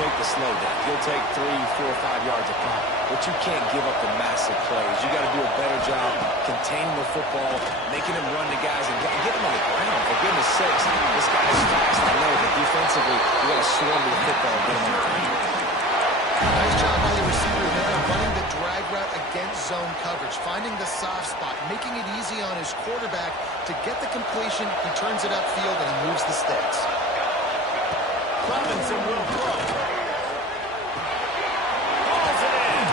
take the slow down. You'll take 3, 4, 5 yards a pop, but you can't give up the massive plays. You got to do a better job containing the football, making him run the guys, and get him on the ground. For goodness sakes, this guy is fast, I know, but defensively, you got to swarm to the football and get him on the ground. Nice job by the receiver there, running the drag route against zone coverage, finding the soft spot, making it easy on his quarterback to get the completion. He turns it upfield and he moves the sticks. Robinson will throw. Calls it in.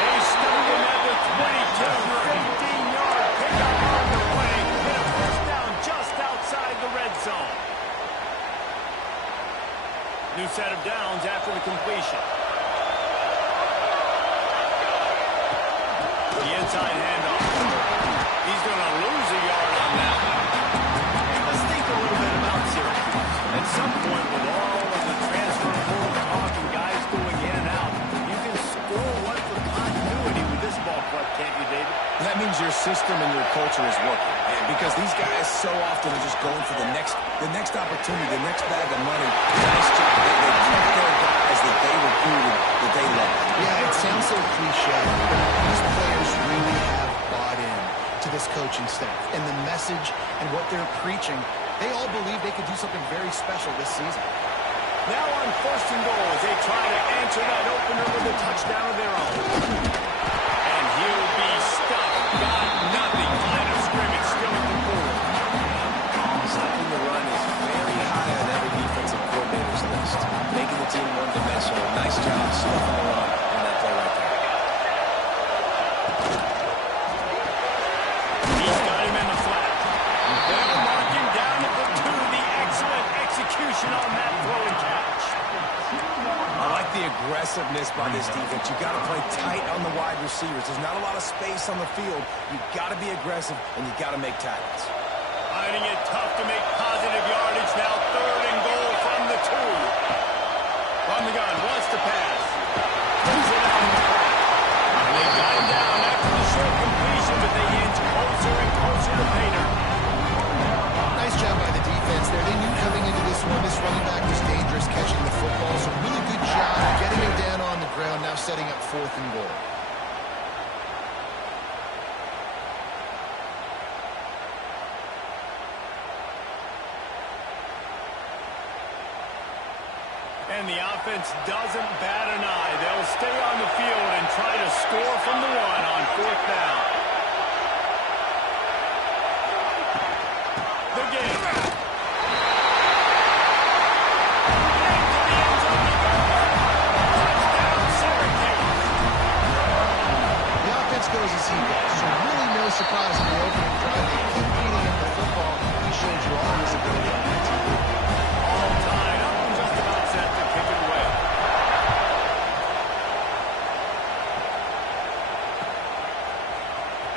He's stuck in at the 22, 15-yard pickup on the way, and a first down just outside the red zone. New set of downs after the completion. The inside handoff. He's going to lose a yard on that one. Let's think a little bit about Syracuse. At some point, with all of the transfer portal talk and guys going in and out, you can score one for continuity with this ball club, can't you, David? That means your system and your culture is working. Because these guys so often are just going for the next opportunity, the next bag of money. Nice job. They kept their guys that they recruited, that they love. Yeah, it sounds so cliche, but these players really have bought in to this coaching staff and the message and what they're preaching. They all believe they could do something very special this season. Now on 1st and goal as they try to answer that opener with a touchdown of their own. And he'll be stuck. Got nothing. Line of scrimmage still at the board. Stopping the run is very high on every defensive coordinator's list. Making the team one-dimensional. Nice job stuffing the run on that play right there. He's got him in the flat. They'll mark him down at the 2. The excellent execution on that throw and catch. I like the aggressiveness by this defense. You got to play tight on the wide receivers. There's not a lot of space on the field. You got to be aggressive, and you got to make tackles. Finding it tough to make positive yardage now. 3rd and goal from the 2. From the gun, wants to pass. Puts it out in the flat. And they got him down after the short completion, but they inch closer and closer to Painter. Nice job by the defense there. They knew coming into this one, this running back was dangerous catching the football. So really good job getting him down on the ground, now setting up 4th and goal. And the offense doesn't bat an eye. They'll stay on the field and try to score from the 1 on 4th down. The game. Into the end zone he goes. Touchdown, Syracuse. The offense goes as he goes, so really no surprise in the opening drive. They keep beating him the football. He showed you all his ability on that team. All tied up and just about set to kick it away.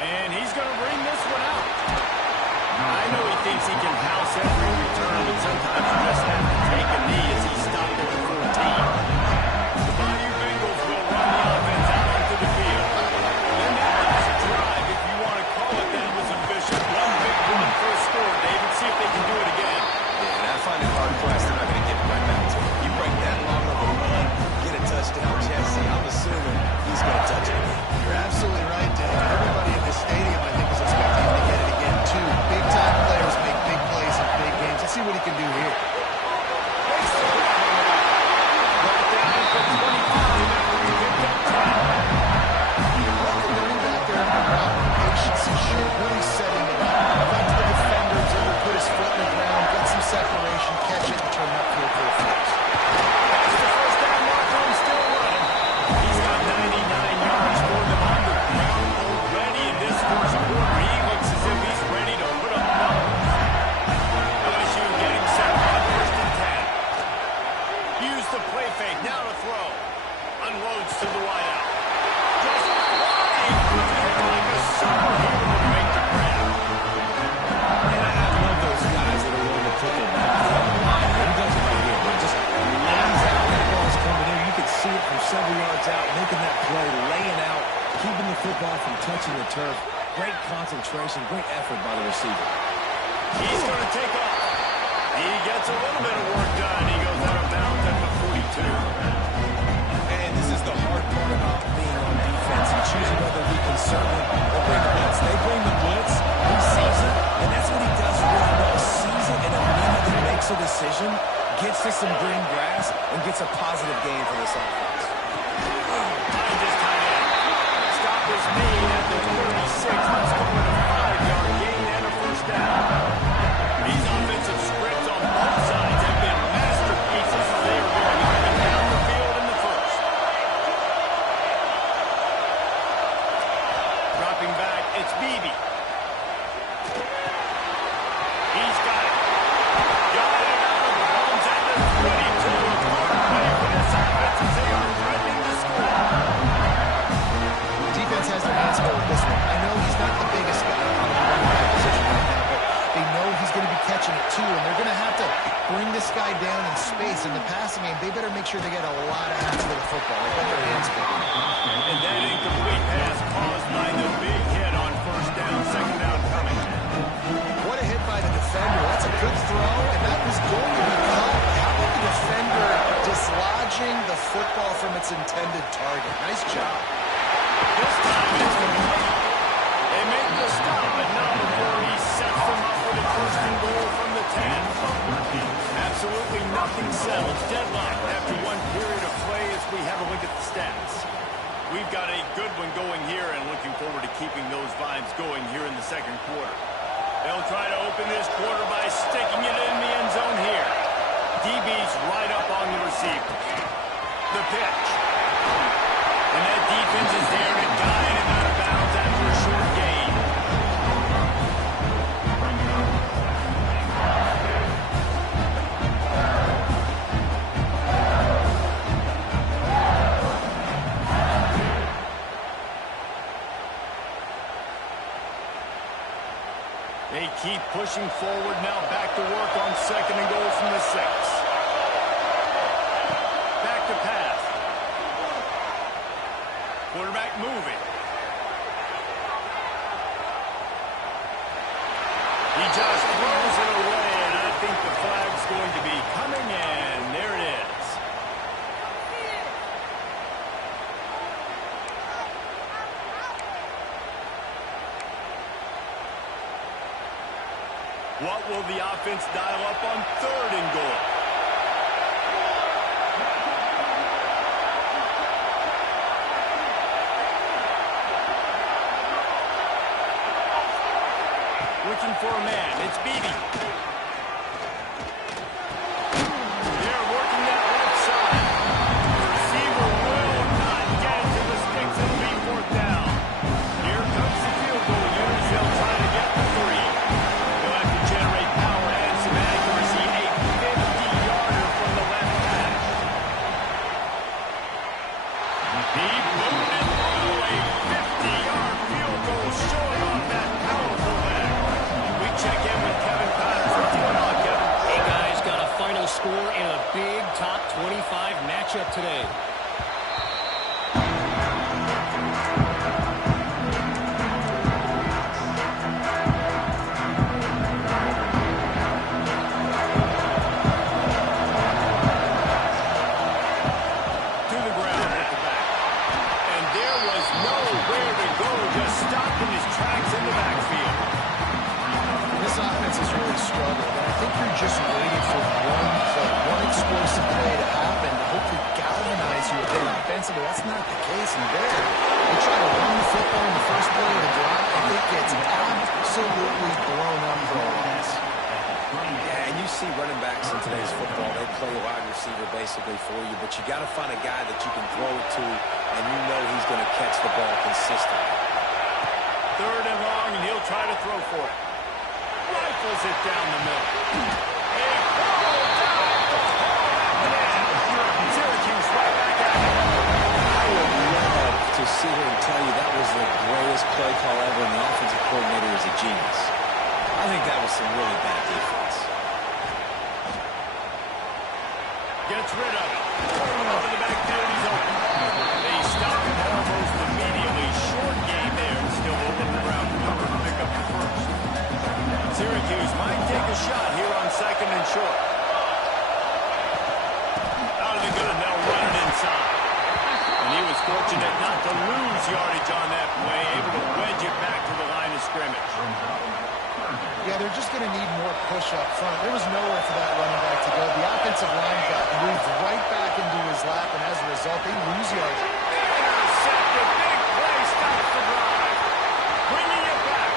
And he's going to bring this one out. I know he thinks he can house every return, but sometimes you just have to take a knee as he stopped at the 14. The Bayou Bengals will run the offense out onto the field. And that last drive, if you want to call it that, was efficient. One big run for a score, David. See if they can do it again. Yeah, and I find it hard-pressed they're not going to get it right back to him. You break that long of a run, get a touchdown, Jesse, I'm assuming he's going to touch it again. You're absolutely right, Dave. Everybody in this stadium, I think, was expecting him to get it again, too. Big-time players make big plays in big games. Let's see what he can do here. Brought down for 25 after he picked up 10. Running back there on the ground, patience and shit, really setting it up. Got to the defenders, able to put his foot in the ground, get some separation, catch it, and turn it up field for a first. That's the first down marker, and still running. He's got 99 yards for them on the ground already in this first quarter. He looks as if he's ready to put up numbers. LSU getting set on 1st and 10. Use the play fake, now to throw. Unloads to the wideout. Just flying through the air like a superhero to make the grab. And I love those guys that are willing to put their back on the line. He does it right here, but just lays out. That ball's coming in. You can see it from several yards out, making that play, laying out, keeping the football from touching the turf. Great concentration, great effort by the receiver. He's going to take off. He gets a little bit of work done. He goes out of bounds at about being on defense and choosing whether to be conservative or bring the blitz. They bring the blitz, he sees it, and that's what he does really well. Sees it and immediately makes a decision, gets to some green grass, and gets a positive gain for this offense. Behind this tight end. Stop is made at the 36. Let's go with a 5-yard gain and a first down. These offensive scripts on both sides have been masterpieces as they are going up and down the field in the first. Dropping back, it's Beebe. He's got it. Got it out of bounds at the 22. A good play for this offense as they are threatening to score. Defense has their hands full with this one. I know he's not the biggest guy on the running back position right now, but they know he's going to be catching it too, and they're going to have to bring this guy down in space. In the passing game, they better make sure they get a lot of hands to the football. They got their hands full. And that incomplete pass caused by the big hit on first down, second down coming. What a hit by the defender. That's a good throw, and that was going to be caught. How about the defender dislodging the football from its intended target? Nice job. This time it's complete. They make the stop, but not before he sets them up with a first and goal from the 10. Absolutely nothing settled. Deadlock after one period of play as we have a look at the stats. We've got a good one going here and looking forward to keeping those vibes going here in the second quarter. They'll try to open this quarter by sticking it in the end zone here. DB's right up on the receiver. The pitch. And that defense is there to guide him out of bounds after a short gain. They keep pushing forward now, back to work on second and goal from the 6. Back to pass. Quarterback moving. He just throws it away, and I think the flag's going to be coming in. There it is. What will the offense dial up on third and goal? Looking for a man. It's Beebe. They're working that left side. The receiver will not get it to the sticks. It'll be fourth down. Here comes the field goal unit. They'll try to get the 3. They'll have to generate power and some accuracy. A 50-yarder from the left hash. He moved it through a 50-yard field goal short on that powerful leg. We check in with Kevin Connors. What's going on, Kevin? Hey, guys, got a final score in a big top 25 matchup today. To the ground at the back. And there was nowhere to go, just stopped in his tracks in the backfield. This offense has really struggled, and I think you're just waiting for one play, one explosive play to happen to hopefully galvanize you a bit offensively. That's not the case in there. They try to run the football in the first play of the drive, and it gets absolutely blown up for a loss. Yeah, and you see running backs in today's football, they play wide receiver basically for you, but you got to find a guy that you can throw it to, and you know he's going to catch the ball consistently. Third and long, and he'll try to throw for it. Rifles it down the middle. A full dive to haul that down. Syracuse right back at it. I would love to sit here and tell you that was the greatest play call ever, and the offensive coordinator is a genius. I think that was some really bad defense. Gets rid of it. Over the backfield, he's open. They stop him almost immediately. Short game there. Still open the ground cover to pick up the first. Syracuse might take a shot here on second and short. Out of the gun, they'll run it inside. And he was fortunate fortunate not to lose yardage on that play, able to wedge it back to the line of scrimmage. Yeah, they're just going to need more push up front. There was nowhere for that running back to go. The offensive line got moved right back into his lap, and as a result, they lose yards. Intercepted. Big play stops the drive. Bringing it back.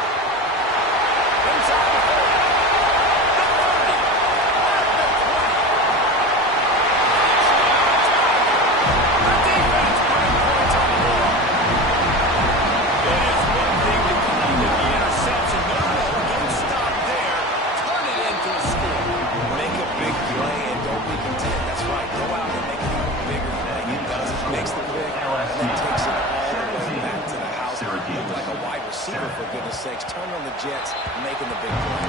Inside the 40. The 30. At the 20. The defense putting points on the board. It is one thing to come out with the interception. No, don't stop there. Turn it into a score. Make a big play and don't be content. That's right. Go out and make it even bigger than that. He does. He makes the pick and then takes it all the way back to the house. Looked like a wide receiver, for goodness sakes. Turn on the Jets, making the big play.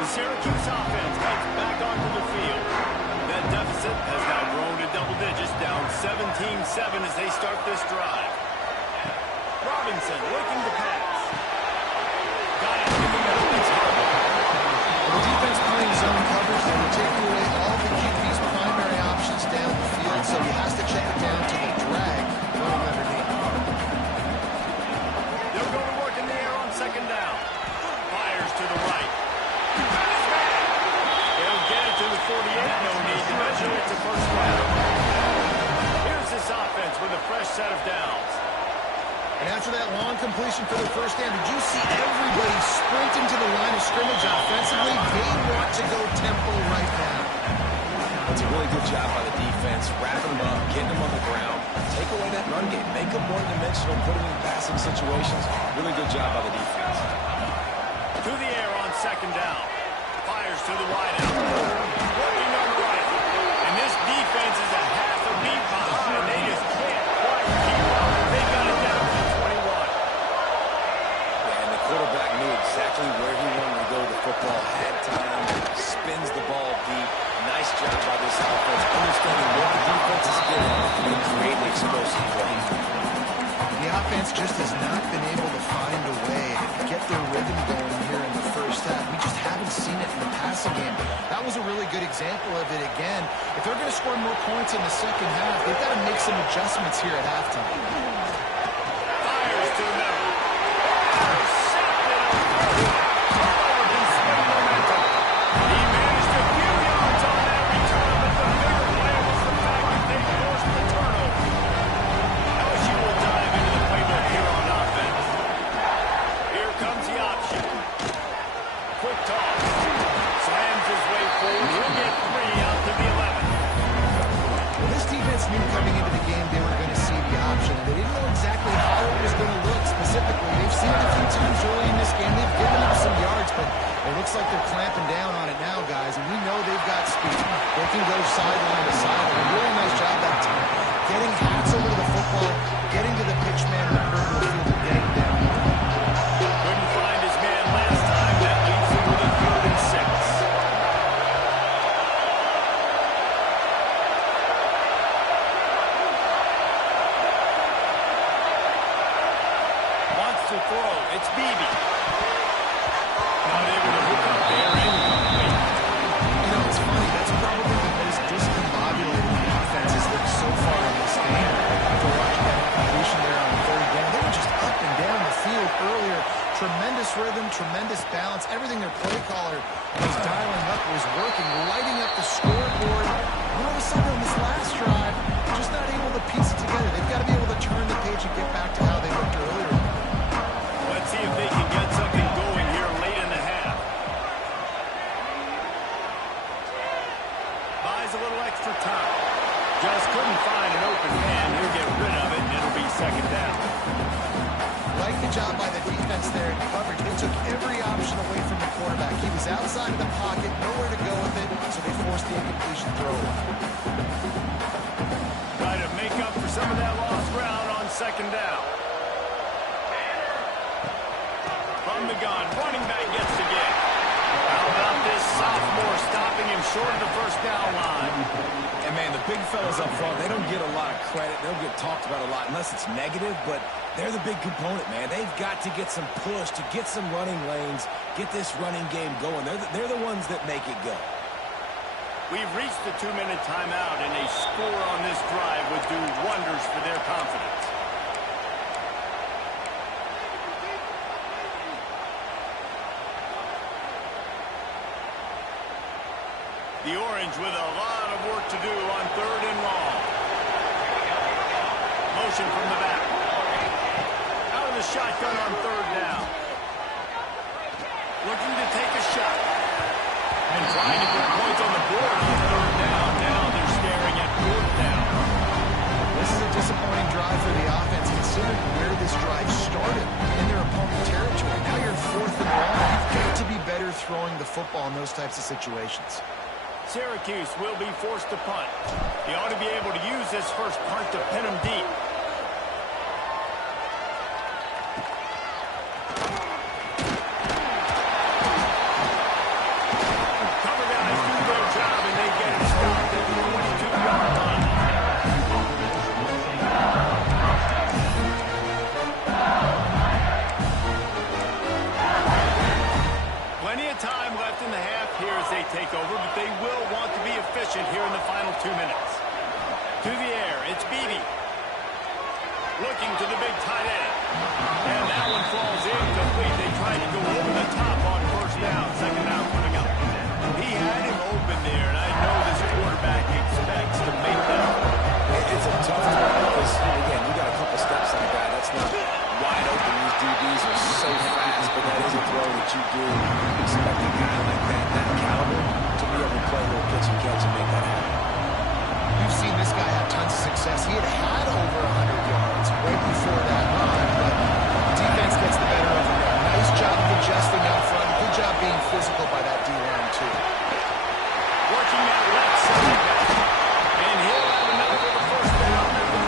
The Syracuse offense heads back onto the field. That deficit has now grown to double digits, down 17-7 as they start this drive. Robinson looking to pass. Got it. The defense playing zone coverage, they were taking away all the QB's primary options down the field, so he has to check it down to the drag running underneath. They'll go to work in the air on second down. Fires to the right. Got his man. They'll get it to the 48. No need to measure it to first down. Here's this offense with a fresh set of downs. And after that long completion for the first down, did you see everybody sprinting to the line of scrimmage offensively? They want to go tempo right now. It's a really good job by the defense, wrapping them up, getting them on the ground, take away that run game, make them one-dimensional, put them in passing situations. Really good job by the defense. To the air on second down. Fires to the wideout. Working on the right. And this defense is a half a beat behind. They just can't quite keep up. They got it down to 21. And the quarterback knew exactly where he wanted to go. The football had time, spins the ball deep. Nice job by this offense, understanding what the defense is getting and creating explosive plays. The offense just has not been able to find a way to get their rhythm going here in the first half. We just haven't seen it in the passing game. That was a really good example of it again. If they're going to score more points in the second half, they've got to make some adjustments here at halftime. Fires to the middle. Intercepted on third down. Turnover can swing momentum. He managed a few yards on that return, but the bigger play was the fact that they forced the turnover. LSU will dive into the playbook here on offense. Here comes the option. Quick toss. Slams his way forward. He'll get 3 out to the 11. Well, this defense knew coming into the game they were going to see the option. They didn't know exactly how it was going to look specifically. They've seen it a few times early in this game. They've given up some yards, but it looks like they're clamping down on it now, guys. And we know they've got speed. They can go sideline to sideline. A really nice job that time. Getting hats over to the football, getting to the pitch man in the curve of the field and getting down. Couldn't find his man last time. That leaves him with a 3rd and 6. Wants to throw. It's Beebe. Not able to hook up there. Incomplete. You know, it's funny. That's probably the most discombobulated the offense has looked so far in this game. After watching that completion there on third down, they were just up and down the field earlier. Tremendous rhythm, tremendous balance. Everything their play caller was dialing up was working, lighting up the scoreboard. And all of a sudden on this last drive, just not able to piece it together. They've got to be able to turn the page and get back to how they looked earlier. Let's see if they can get something going here late in the half. Buys a little extra time. Just couldn't find an open man. He'll get rid of it, and it'll be second down. Like the job by the defense there in coverage. They took every option away from the quarterback. He was outside of the pocket, nowhere to go with it, so they forced the incompletion throw. Try to make up for some of that lost ground on second down. From the gun, running back gets the get. How about this sophomore stopping him short of the first down line? And, man, the big fellas up front, they don't get a lot of credit. They don't get talked about a lot unless it's negative, but they're the big component, man. They've got to get some push, to get some running lanes, get this running game going. They're the ones that make it go. We've reached the 2-minute timeout, and a score on this drive would do wonders for their confidence. The Orange with a lot of work to do on 3rd and long. Motion from the back. Out of the shotgun on 3rd down. Looking to take a shot. And trying to put points on the board on 3rd down. Now they're staring at 4th down. This is a disappointing drive for the offense, considering where this drive started in their opponent territory. Now you're 4th and long. You've got to be better throwing the football in those types of situations. Syracuse will be forced to punt. He ought to be able to use this first punt to pin him deep. Cover guys do their job, and they get it stopped at the 22-yard line. Plenty of time left in the half here as they take over, but they will want to be efficient here in the final 2 minutes. To the air, it's Beebe. Looking to the big tight end. And that one falls incomplete. They tried to go over the top on 1st down. 2nd down coming up. He had him open there, and I know this quarterback expects to make that. It's a tough throw because, again, you got a couple steps like that. That's not wide open. These DBs are so fast, but that is a throw that you do expect a guy like that caliber, to be able to play a little pitch and catch and make that happen. You've seen this guy have tons of success. He had over 100 yards right before that run, but defense gets the better of him. Nice job of adjusting out front. Good job being physical by that D-line, too. Working that left side back. And he'll have another for the 1st down at the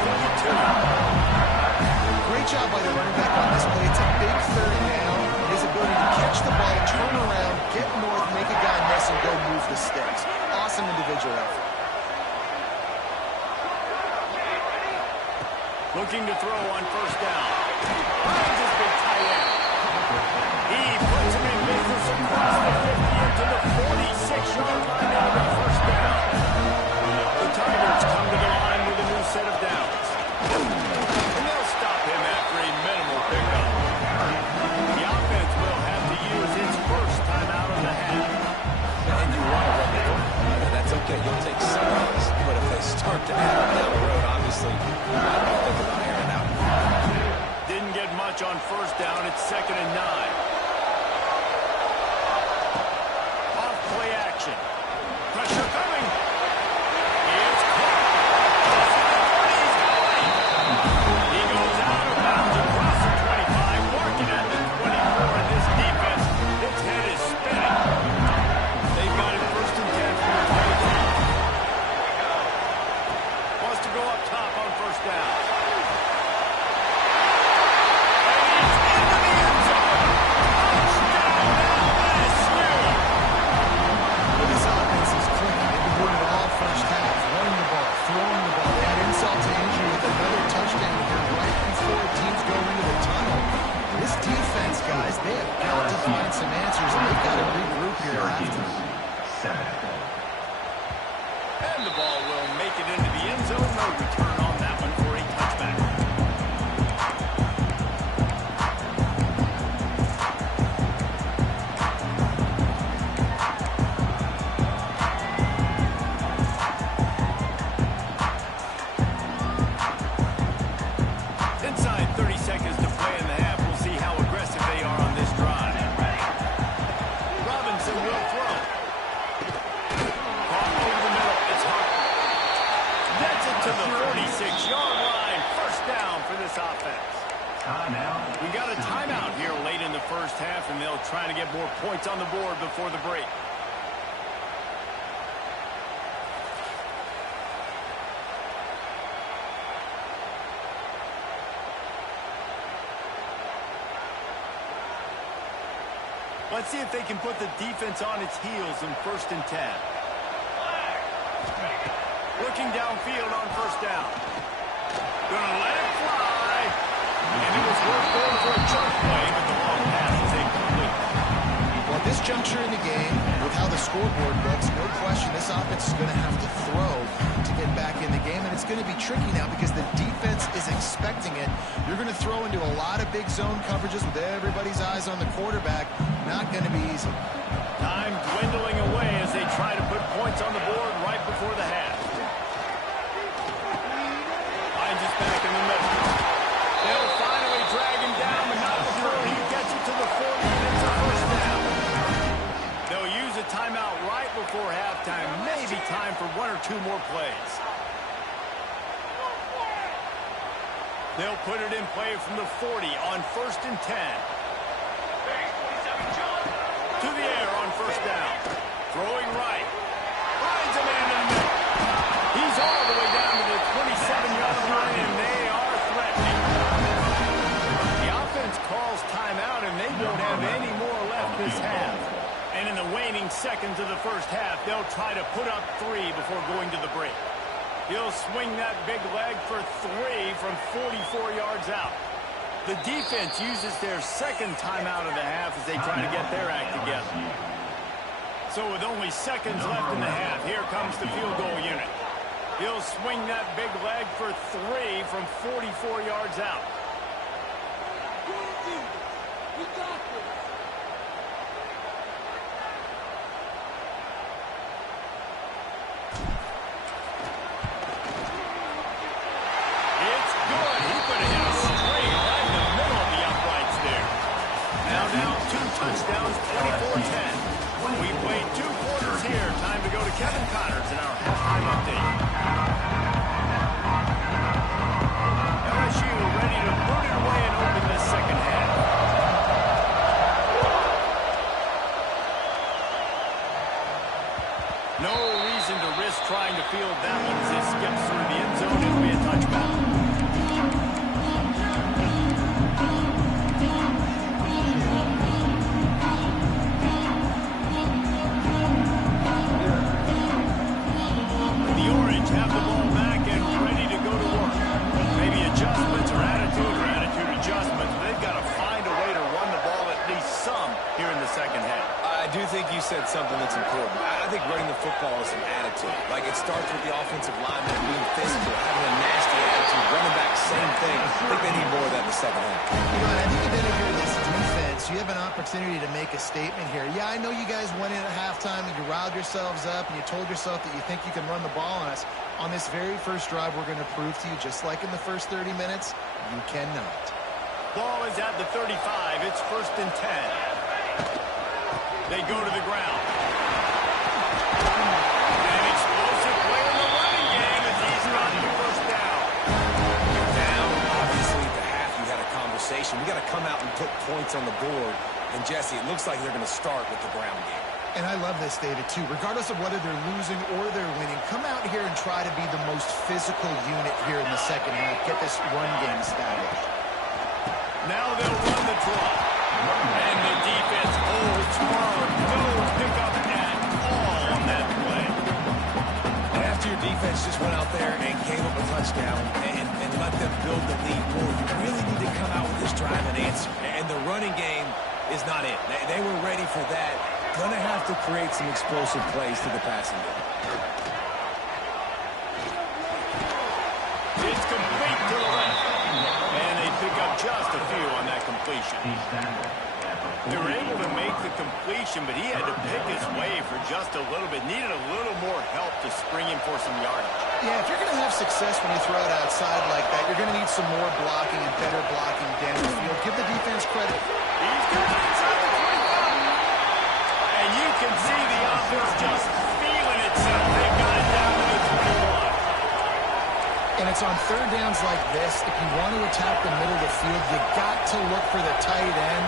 42. Great job by the running back on this play. It's a big 3rd down. His ability to catch the ball, turn around, get north, make a guy miss, and go move the sticks. Awesome individual effort. Looking to throw on 1st down. Finds his big tight end. He puts him in business across the 50 into the 46-yard line out of 1st down. The Tigers come to the line with a new set of downs. And they'll stop him after a minimal pickup. The offense will have to use its first timeout of the half. And you want to run the ball. That's okay. You'll take some of this. But if they start to add up down the road, obviously, you might want to think about airing out. Didn't get much on 1st down. It's 2nd and 9. Off play action. Pressure coming. It's caught. He's going. He goes out of bounds across the 25, working at the 24. And this defense, its head is spinning. They've got it 1st and 10 from the 22. Wants to go up top on 1st down. Guys, they have got to find some answers, and they've got to regroup here after. And the ball will make it into the end zone. No return on that one for a touchback. Inside 30 seconds to play in the half. We'll see how aggressive they are on this drive. Robinson will throw. Caught over the middle. It's Hart. That's it to the 46-yard line. 1st down for this offense. We got a timeout here late in the 1st half, and they'll try to get more points on the board before the break. Let's see if they can put the defense on its heels in 1st and 10. Looking downfield on 1st down. Gonna let it fly. And it was worth going for a chunk play, but the long pass is incomplete. Well, this this juncture in the game, with how the scoreboard looks, no question this offense is going to have to throw to get back in the game, and it's going to be tricky now because the defense is expecting it. You're going to throw into a lot of big zone coverages with everybody's eyes on the quarterback. Not going to be easy. Time dwindling away as they try to put points on the board right before the half. Finds us back in the middle. They'll finally drag him down, but not before he gets it to the 40, and it's a first down. They'll use a timeout right before halftime. Maybe time for one or two more plays. They'll put it in play from the 40 on 1st and 10. To the air on first down. Throwing right. Finds a man in the middle. He's all the way down to the 27-yard line, and they are threatening. The offense calls timeout, and they don't have any more left this half. And in the waning seconds of the first half, they'll try to put up 3 before going to the break. He'll swing that big leg for 3 from 44 yards out. The defense uses their second timeout of the half as they try to get their act together. So with only seconds left in the half, here comes the field goal unit. He'll swing that big leg for 3 from 44 yards out. It's good. He could have hit a straight right in the middle of the uprights there. Now down 2 touchdowns, 24-10. We played 2 quarters here. Time to go to Kevin Connors in our halftime update. LSU ready to put it away and open this second half. No reason to risk trying to field that one as it skips through the end zone. It'll be a touchback. The Orange have the ball back and ready to go to work. Maybe adjustments or attitude adjustments. They've got to find a way to run the ball at least some here in the second half. I do think you said something that's important. I think running the football is an attitude. Like, it starts with the offensive lineman being physical, having a nasty attitude. Running back, same thing. I think they need more of that in the second half. You know, I think if you're this defense, you have an opportunity to make a statement here. Yeah, I know you guys went in at halftime and you riled yourselves up and you told yourself that you think you can run the ball on us. On this very first drive, we're going to prove to you, just like in the first 30 minutes, you cannot. Ball is at the 35. It's 1st and 10. They go to the ground. An explosive play in the running game as he's got the first down. You're down. Obviously, at the half, you had a conversation. We got to come out and put points on the board. And, Jesse, it looks like they're going to start with the ground game. And I love this, David, too. Regardless of whether they're losing or they're winning, come out here and try to be the most physical unit here in the second half. Get this run game established. Now they'll run the draw. And the defense holds firm. No pickup at all on that play. And after your defense just went out there and gave up a touchdown and let them build the lead more, you really need to come out with this drive and answer. And the running game is not it. They were ready for that. Going to have to create some explosive plays to the passing game. It's complete to the left. And they pick up just a few on that completion. They were able to make the completion, but he had to pick his way for just a little bit. Needed a little more help to spring him for some yardage. Yeah, if you're going to have success when you throw it outside like that, you're going to need some more blocking and better blocking down the field. Give the defense credit. He's got it inside the 25. And you can see the offense just feeling itself. They've got it down to the 21. And it's on third downs like this, if you want to attack the middle of the field, you got to look for the tight end.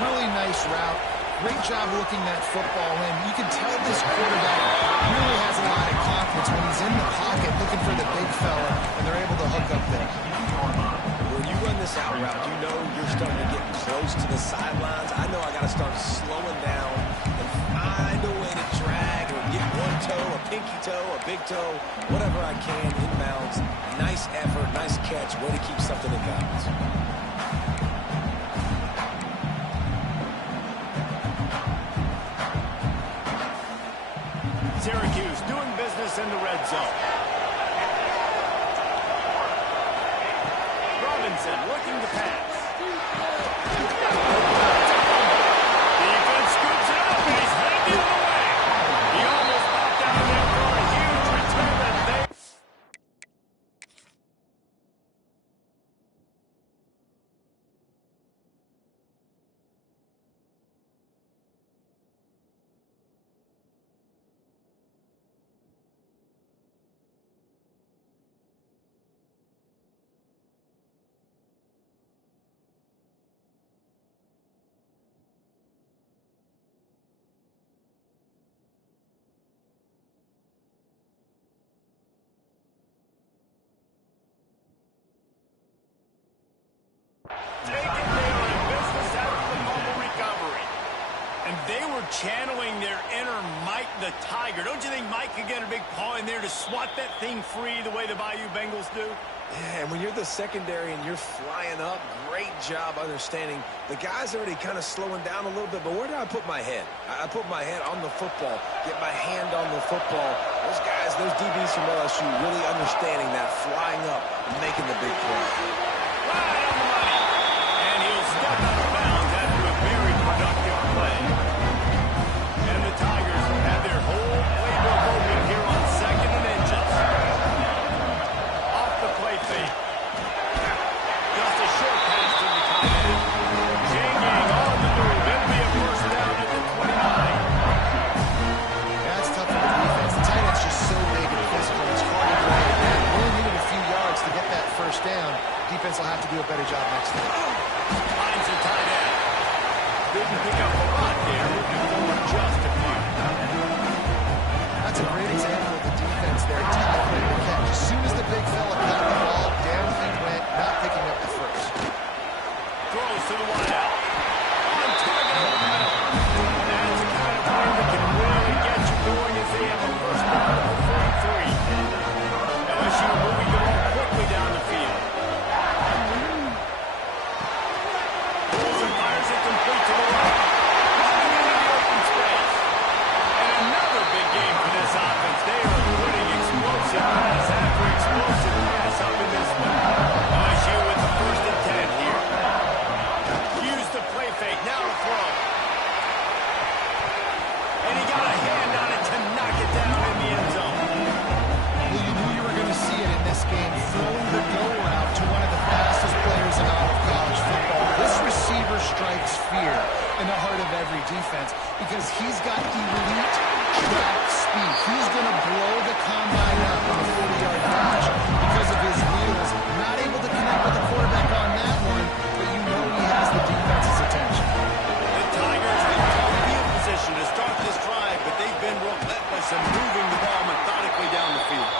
Really nice route. Great job looking that football in. You can tell this quarterback really has a lot of confidence when he's in the pocket looking for the big fella, and they're able to hook up there. When you run this out route, you know you're starting to get close to the sidelines. I know I got to start slowing down and find a way to drag or get one toe, a pinky toe, a big toe, whatever I can inbounds. Nice effort, nice catch, way to keep something in bounds. Syracuse doing business in the red zone. Robinson looking to pass. Defense scoops it up, and he's headed the other way. He almost popped out there for a huge return. They were channeling their inner Mike the Tiger. Don't you think Mike could get a big paw in there to swat that thing free the way the Bayou Bengals do? Yeah, and when you're the secondary and you're flying up, great job understanding. The guy's already kind of slowing down a little bit, but where do I put my head? I put my head on the football, get my hand on the football. Those guys, those DBs from LSU really understanding that, flying up and making the big play. Right on the money. And he'll step out of bounds after a very productive play. And the Tigers have their whole playbook open here on 2nd and inches. Off the play fake. Just a short pass to the tight end. Jang on the move. It'll be a first down at the 29. That's tough for the defense. The tight end's just so big and physical. It's hard to play it back. We only needed a few yards to get that first down. Defense will have to do a better job next time. Finds the tight end. Didn't pick up a lot there. Moving forward just a few. That's a great example of the defense there. Tackling the catch. As soon as the big fella caught the ball, down he went, not picking up the first. Throws to the wideout. On target over the middle. That's the kind of play that can really get you going as they have a first down at the 43. LSU moving the ball quickly down the field. Wilson fires it complete to the right. Running into the open space. And another big game for this offense. They are putting explosive pass after explosive pass up in this one. LSU with the first and 10 here. Use the play fake. Now to throw. And he got a hand on it to knock it down in the end zone. Well, you knew you were going to see it in this game, throwing the go route to one of the fastest players in all of college football. This receiver strikes fear in the heart of every defense because he's got elite track speed. He's going to blow the combine up on a 40-yard dash because of his wheels. Not able to connect with the quarterback on that one, but you know he has the defense's attention. The Tigers in tough field position to start this drive, but they've been relentless in moving the ball methodically down the field.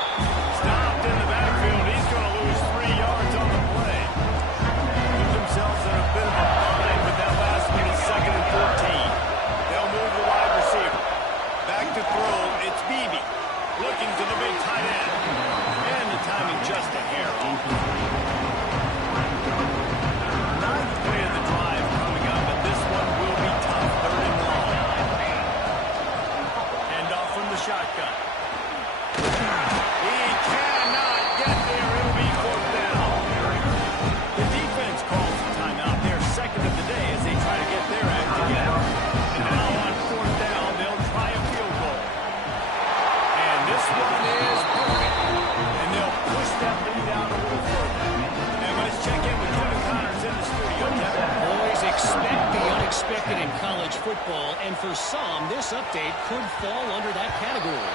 Stopped in the backfield. He's going to lose 3 yards on the play. Put themselves in a bit of a bind with that last one at 2nd and 14. They'll move the wide receiver. Back to throw. It's Beebe. Looking to the big tight end. And the timing just a hair off. Ninth play of the drive coming up, and this one will be tough. 3rd and long. Hand off from the shotgun. He cannot get there. It'll be 4th down. The defense calls the timeout. They're 2nd of the day as they try to get their act together. And now on 4th down, they'll try a field goal. And this one is perfect. And they'll push that lead out a little further. And let's check in with Kevin Connors in the studio. Kevin. Always expect the unexpected in college football, and for some, this update could fall under that category.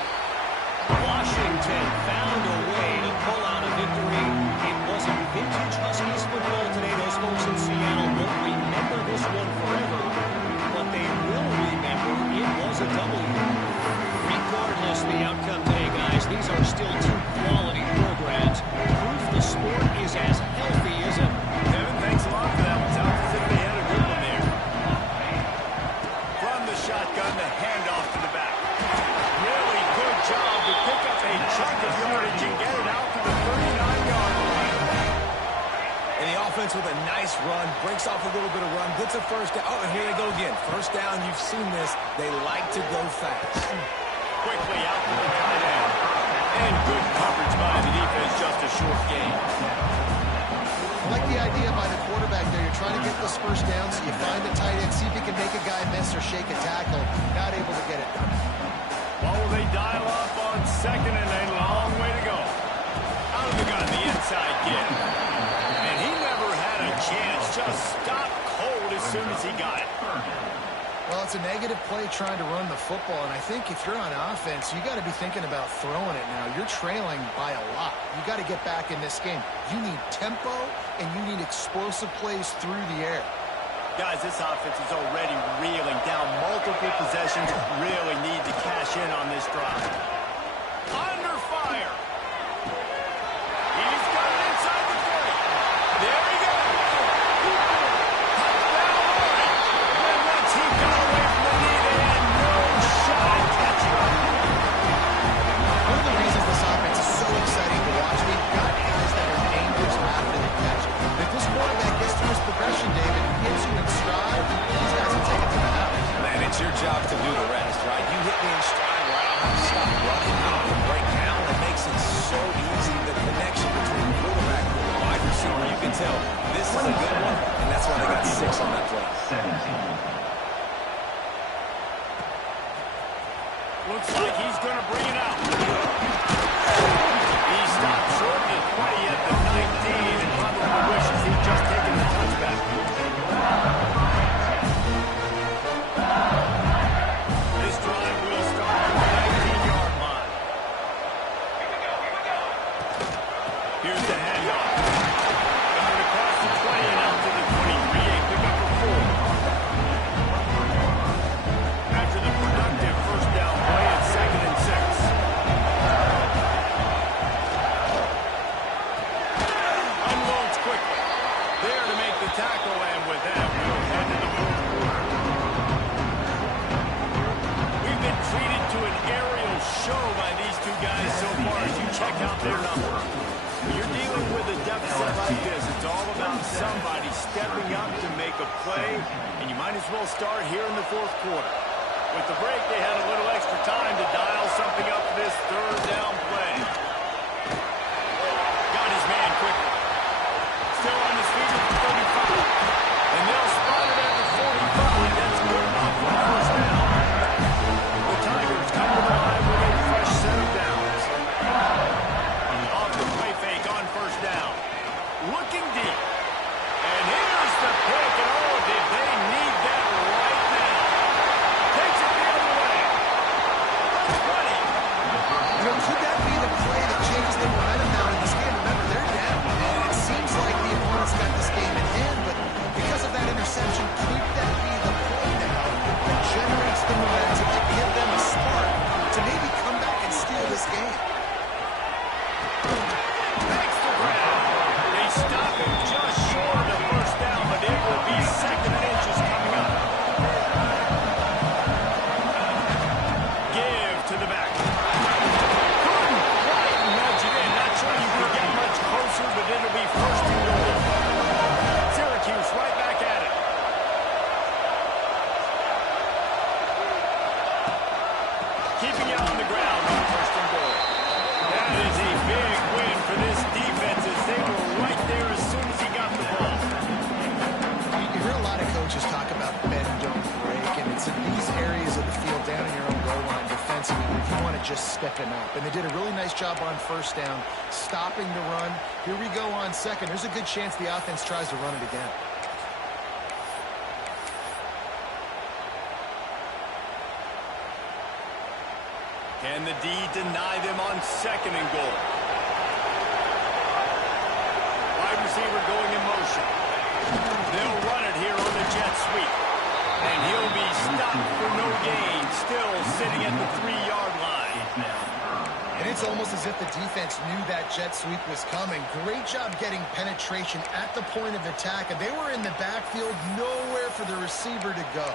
Washington found a way to pull out a victory. It wasn't vintage Huskies football today. Those folks in Seattle won't remember this one forever, but they will remember it was a W. Regardless of the outcome today, guys, these are still 2 quality programs. Proof the sport is as healthy as ever. Kevin, thanks a lot for that. It sounds as if they had a good one there. From the shotgun, the handoff to the back. Really good job to pick up a chunk of yardage and get it out to the 39-yard line. And the offense with a nice run, breaks off a little bit of run, gets a first down. Oh, and here they go again. First down, you've seen this. They like to go fast. quickly out to the tight end. And good coverage by the defense, just a short gain. I like the idea by the quarterback there. You're trying to get those first downs, so you find the tight end, see if he can make a guy miss or shake a tackle. Not able to get it done. Well, will they dial up on second and a long way to go? Out of the gun, the inside give. And he never had a chance. Just stopped cold as soon as he got it. Well, it's a negative play trying to run the football, and I think if you're on offense, you got to be thinking about throwing it now. You're trailing by a lot. You got to get back in this game. You need tempo, and you need explosive plays through the air. Guys, this offense is already reeling down multiple possessions. Really need to cash in on this drive. Under fire. He's got it inside the 30. There he goes. Touchdown, Lawrence. And once he got away from the knee, they had no shot at catching him. One of the reasons this offense is so exciting to watch, we've got guys that are dangerous after the catch. If this quarterback gets through his progression, David, hits you in stride, these guys will take it to the house. Man, it's your job to do the rest, right? You hit me in stride where I don't have to stop running. I don't break down. It makes it so easy. The connection between quarterback and wide receiver, you can tell this is a good one, and that's why they got 6 on that play. Looks like he's going to bring it out. He stopped short of the 20 at the 19 and probably wishes he'd just taken the touchback. This drive will start from the 19-yard line. Here's the handoff. Got it across the 20 and out to the 23. A pickup for 4. After the productive first down play at 2nd and 6. Unloads quickly. There to make the tackle, and with that, we'll head to the fourth quarter. We've been treated to an aerial show by these two guys so far as you check out their numbers. When you're dealing with a deficit like this, it's all about somebody stepping up to make a play, and you might as well start here in the fourth quarter. With the break, they had a little extra time to dial something up for this third down play. Got his man quickly. Still on his feet at the 35. And they'll spot it at the 45. That's good enough for the first down. The Tigers come to the line with a fresh set of downs. Off the play fake on first down. Looking deep. And here's the pick. And oh, did they need that right now. Takes it the other way. Running. You know, could that be the play that changes the momentum now in this game? Remember, they're down, and it seems like the opponent's got this game in hand, but because of that interception, could that be the play now that generates the momentum to give them a spark to maybe come back and steal this game? Makes the grab. They stop him just short of the first down, but it will be 2nd and inches coming up. Give to the back. Couldn't quite nudge it in. Not sure you can get much closer, but it'll be 1st and goal. Syracuse right back at it. Keeping it on the ground on 1st and goal. That is a big win for this defense as they were right there as soon as he got the ball. You hear a lot of coaches talk about bend, don't break, and it's in these areas of the field down in your own goal line defensively where you want to just stiffen up. And they did a really nice job on first down, stopping the run. Here we go on second. There's a good chance the offense tries to run it again. Can the D deny them on 2nd and goal? Wide receiver going in motion. They'll run it here on the jet sweep. And he'll be stopped for no gain, still sitting at the 3-yard line. And it's almost as if the defense knew that jet sweep was coming. Great job getting penetration at the point of attack, and they were in the backfield, nowhere for the receiver to go.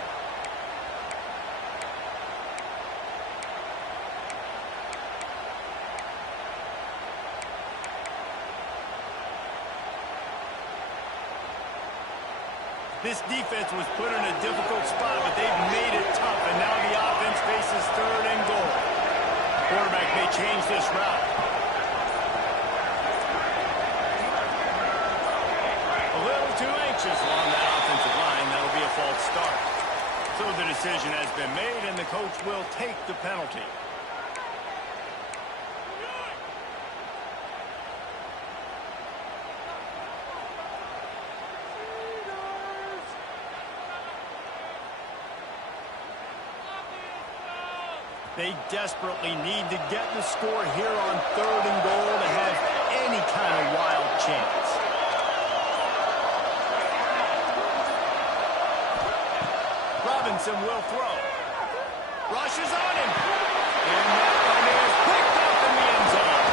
This defense was put in a difficult spot, but they've made it tough, and now the offense faces 3rd and goal. change this route. A little too anxious along that offensive line. That'll be a false start. So the decision has been made, and the coach will take the penalty. They desperately need to get the score here on 3rd and goal to have any kind of wild chance. Robinson will throw. Rushes on him. And that one is picked up in the end zone.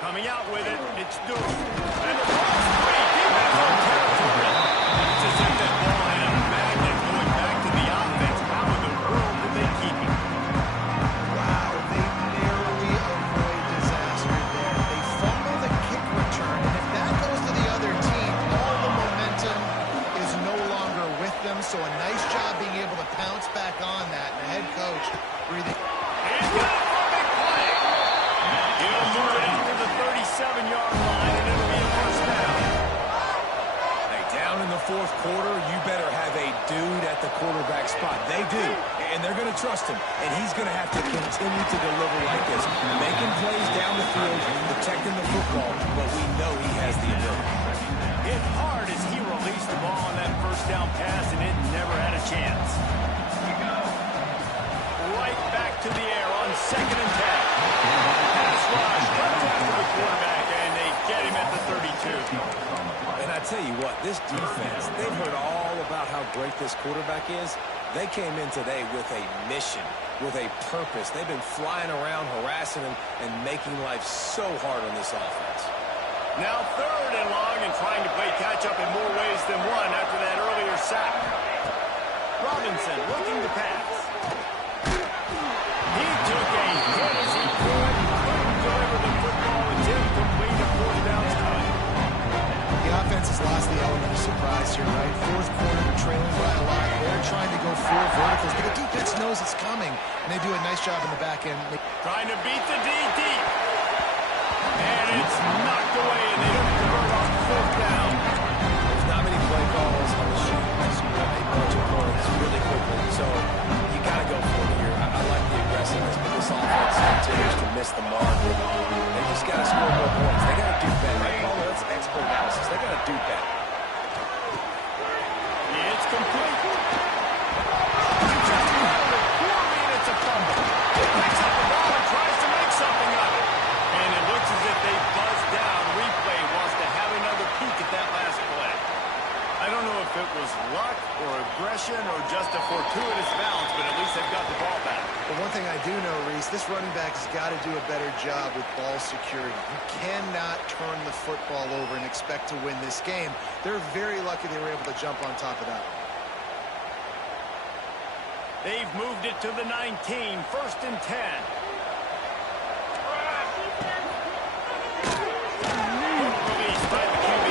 Coming out with it, it's Doom. And the ball's free. Defense on territory. It's as if that ball had a magnet going back to the offense. How in the world did they keep it? Wow, they narrowly avoid disaster there. They fumble the kick return, and if that goes to the other team, all the momentum is no longer with them. So a nice job being able to pounce back on that. And the head coach breathing. He's got it for a big play. He'll move it out to the 37-yard line, and it'll be a first down. Hey, down in the 4th quarter, you better have a dude at the quarterback spot. They do, and they're going to trust him, and he's going to have to continue to deliver like this, making plays down the field, protecting the football, but we know he has the ability. Hit hard as he released the ball on that first down pass, and it never had a chance. Right back to the air on 2nd and 10. Pass rush, right after the quarterback, and they get him at the 32. And I tell you what, this defense, they've heard all about how great this quarterback is. They came in today with a mission, with a purpose. They've been flying around, harassing him, and making life so hard on this offense. Now 3rd and long, and trying to play catch-up in more ways than one after that earlier sack. Robinson looking to pass. He took a hit as he couldn't deliver the football. It's incomplete, a 4th down time. The offense has lost the element of surprise here, right? 4th quarter, they're trailing by a lot. They're trying to go 4 verticals, but the defense knows it's coming, and they do a nice job in the back end. Trying to beat the D deep. And it's knocked away, and they don't convert on 4th down. There's not many play calls on the sheet. They bunch of points really quickly, so you got to go for it here. I like the aggressiveness, but this offense continues to miss the mark. They just got to score more points. They got to do better. Right, Paul? That's expert analysis. They got to do better. It's complete. Just around it. Poorly, and it's a fumble. He picks up the ball and tries to make something of it. And it looks as if they buzzed down. Replay wants to have another peek at that last play. I don't know if it was luck or aggression or just a fortuitous bounce, but at least they've got the ball back. But one thing I do know, Reese, this running back has got to do a better job with ball security. You cannot turn the football over and expect to win this game. They're very lucky they were able to jump on top of that. They've moved it to the 19, 1st and 10. Released by the QB.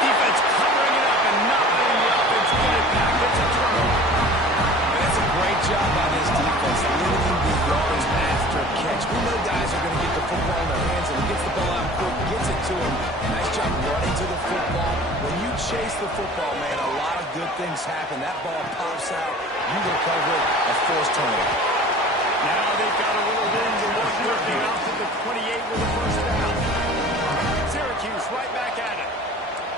Defense covering it up and not letting the offense get it back. It's a turnover. And it's a great job by this defense, limiting the yards after catch. We know guys are going to get the football in their hands, and he gets the ball out quick, gets it to him. Nice job running to the football. When you chase the football, man, a lot of good things happen. That ball pops out. You recover it, a forced turnover. Now they've got a little room to work with. They're out to the 28 with a first down. Syracuse right back at it.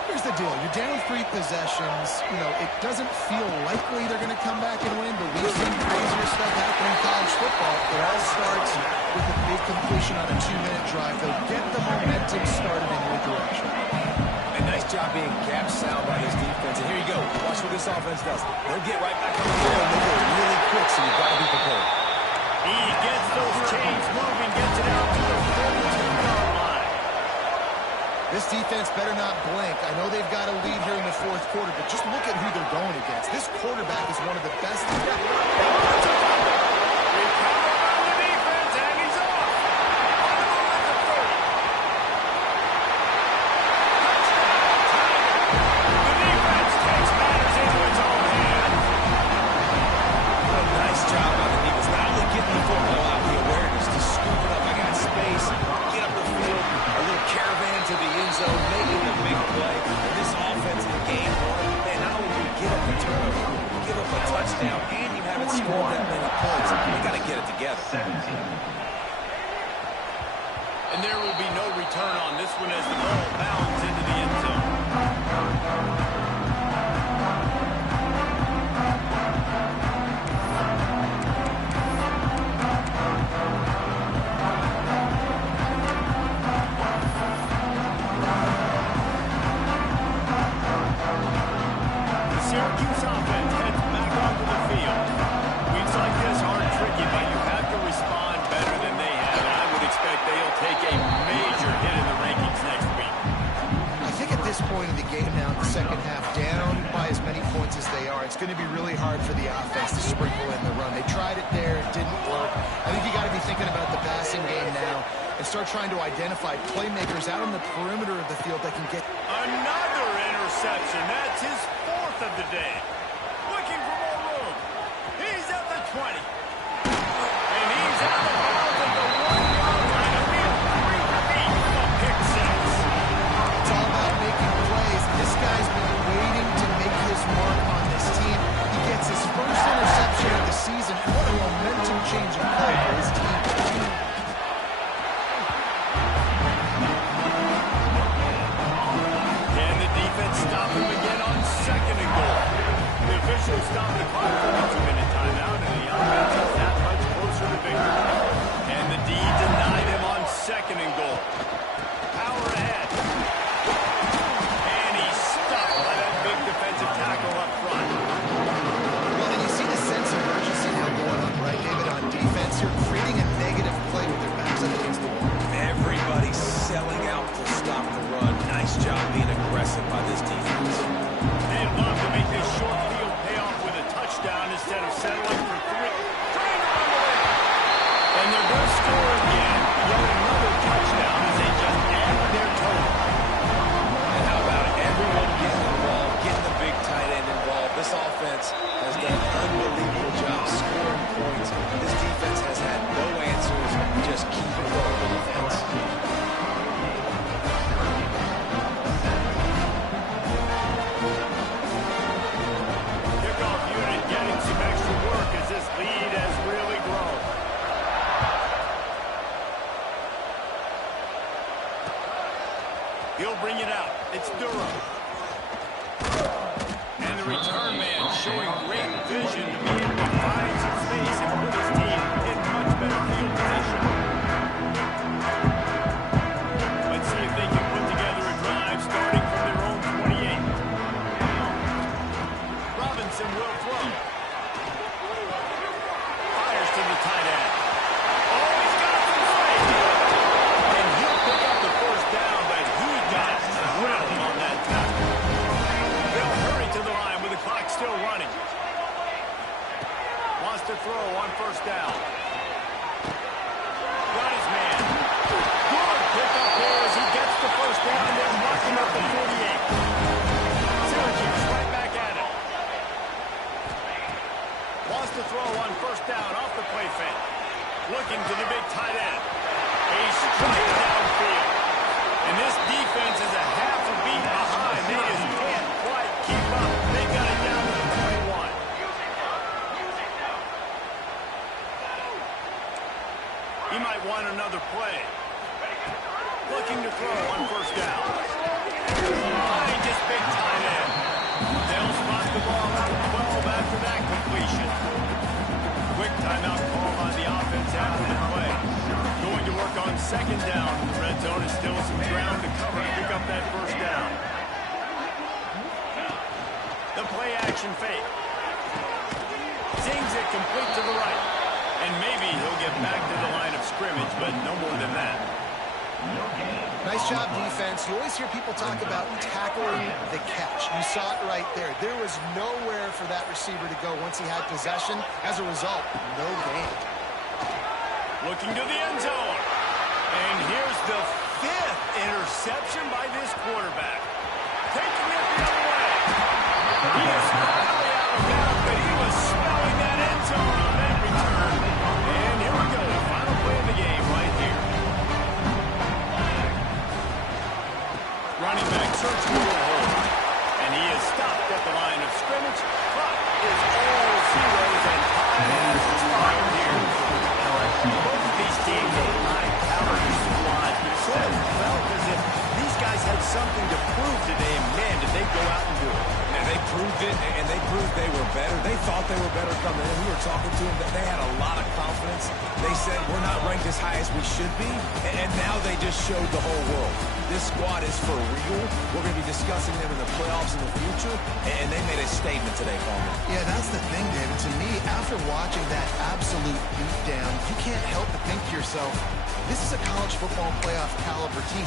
Here's the deal. You're down 3 possessions. You know, it doesn't feel likely they're going to come back and win, but we've seen crazier stuff happen in college football. It all starts with a big completion on a 2-minute drive. They'll get the momentum started in your direction. And nice job being gapped sound by this defense. And here you go. Watch what this offense does. They'll get right back on the field. They go really quick, so you've got to be prepared. He gets those chains moving, gets it out to the 42-yard line. This defense better not blink. I know they've got a lead here in the fourth quarter, but just look at who they're going against. This quarterback is one of the best. And you haven't scored that many points. You got to get it together. 17. And there will be no return on this one as the ball bounds into the end zone. Syracuse offense heads back onto the field. Weeks like this aren't tricky, but you have to respond better than they have, and I would expect they'll take a major hit in the rankings next week. I think at this point in the game now, in the second half, down by as many points as they are, it's going to be really hard for the offense to sprinkle in the run. They tried it there, it didn't work. I think you got to be thinking about the passing game now and start trying to identify playmakers out on the perimeter of the field that can get. Another interception. That's his fourth of the day. Looking for more room. He's at the 20. And he's out of bounds at the 1-yard line. A mere 3 feet from pick six. It's all about making plays. This guy's been waiting to make his mark on this team. He gets his first interception of the season. What a momentum-changing play for his team. And the defense stopped him again on second and goal. The officials stopped the clock for a 2-minute timeout, and the offense is that much closer to victory. And the D denied him on second and goal. Power ahead. And he's stopped by that big defensive tackle up front. Well, and you see the sense of urgency now going on, right, David, on defense. You're creating a negative play with their backs up against the wall. Everybody's selling out to stop the run. Nice job being aggressive by this defense. They'd love to make this short field pay off with a touchdown instead of settling for three. And they're going to score again. Yet another touchdown as they just add their total. And how about it? Everyone getting involved, getting the big tight end involved. This offense has done an unbelievable job scoring points. This defense has had no answers. Just keep it going on defense. Kickoff unit getting some extra work as this lead has really grown. He'll bring it out. It's Durham. And the return man showing great vision to be able to find some space and put his team in much better field position. Let's see if they can put together a drive starting from their own 28. Robinson will throw. Fires to the tight end. Oh, he's got some space. And he'll pick up the first down, but he got drilled on that tackle. They'll hurry to the line with the clock still running. Wants to throw on first down. Got his man. Good pick up there as he gets the first down. They're marking up the 48. Syracuse right back at it. Wants to throw on first down off the play fake. Looking to the big tight end. A strike downfield. And this defense is a half a beat behind. They just can't quite keep up. They got it down to the 21. He might want another play. Looking to throw on first down. Behind this big tight end. They'll spot the ball out of 12 after that completion. Quick timeout call on the offense after second down in the red zone. Is still some ground to cover to pick up that first down. The play action fake. Zings it complete to the right. And maybe he'll get back to the line of scrimmage, but no more than that. Nice job, defense. You always hear people talk about tackling the catch. You saw it right there. There was nowhere for that receiver to go once he had possession. As a result, no gain. Looking to the end zone. And here's the 5th interception by this quarterback. Taking it the other way. He is finally out of bounds, but he was smelling that end zone on that return. And here we go. Final play of the game right here. Running back search for a hole. And he is stopped at the line of scrimmage. Clock is all zeros and time is expired here. Both of these teams are high-powered squads, but it sort of felt as if these guys had something to prove today, and man, did they go out and do it. And they proved it, and they proved they were better. They thought they were better coming in. We were talking to them. They had a lot of confidence. They said, we're not ranked as high as we should be, and now they just showed the whole world. This squad is for real. We're going to be discussing them in the playoffs in the future, and they made a statement today, Coleman. Yeah, that's the thing, David. To me, after watching that absolute beatdown, you can't help but think to yourself, this is a college football playoff caliber team.